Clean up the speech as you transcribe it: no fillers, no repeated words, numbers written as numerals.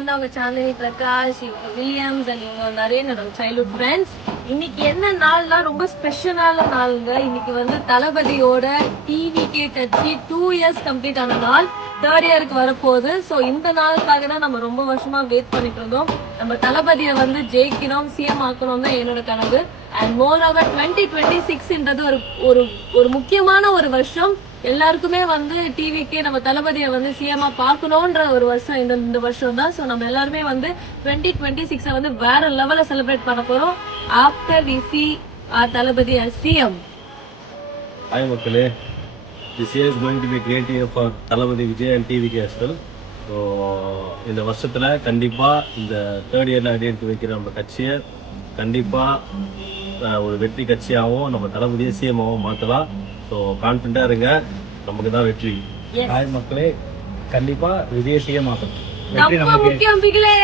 நான் தான் உங்க சாந்தினி பிரகாஷ், இவங்க வில்லியம்ஸ் அண்ட் இவங்க நிறைய என்னோட சைல்ட்ஹுட் ஃப்ரெண்ட்ஸ். இன்னைக்கு என்ன நாள்னா ரொம்ப ஸ்பெஷலான நாளுங்க. இன்னைக்கு வந்து தளபதியோட டிவிகே கட்சி 2 இயர்ஸ் கம்ப்ளீட் ஆன நாள். 3rd இயருக்கு வரப்போகுது. ஸோ இந்த நாளுக்காக தான் நம்ம ரொம்ப வருஷமா வெயிட் பண்ணிட்டு இருந்தோம். நம்ம தளபதியை வந்து ஜெயிக்கணும், சிஎம் ஆக்கணும் தான் என்னோட கனவு. அண்ட் மோர் ஓவர் 2026ன்றது ஒரு முக்கியமான ஒரு வருஷம். எல்லாருக்குமே வந்து டிவிக்கே நம்ம தளபதியை வந்து சிஎம்ஆ பார்க்கணுன்ற ஒரு வருஷம் இந்த வருஷம் தான். ஸோ நம்ம எல்லாருமே வந்து 2026 வந்து வேற லெவல்ல செலிப்ரேட் பண்ண போறோம். After we see Thalapathy as CM. Hi மக்களே, this year is going to be a great year for Thalapathy Vijay and TVK as well. So இந்த வருஷத்துல கண்டிப்பா இந்த 3rd இயர்ல அடியெடுத்து வைக்கிற நம்ம கட்சியை கண்டிப்பா ஒரு வெற்றி கட்சியாகவும் நம்ம தளபதியை சிஎம்ஆவும் மாற்றலாம். ஸோ கான்ஃபிடண்டா இருங்க, நமக்கு தான் வெற்றி. ஹாய் மக்களே, கண்டிப்பா விஜய் சிஎம் ஆகணும். நம்ம முக்கியம் பிகிலே.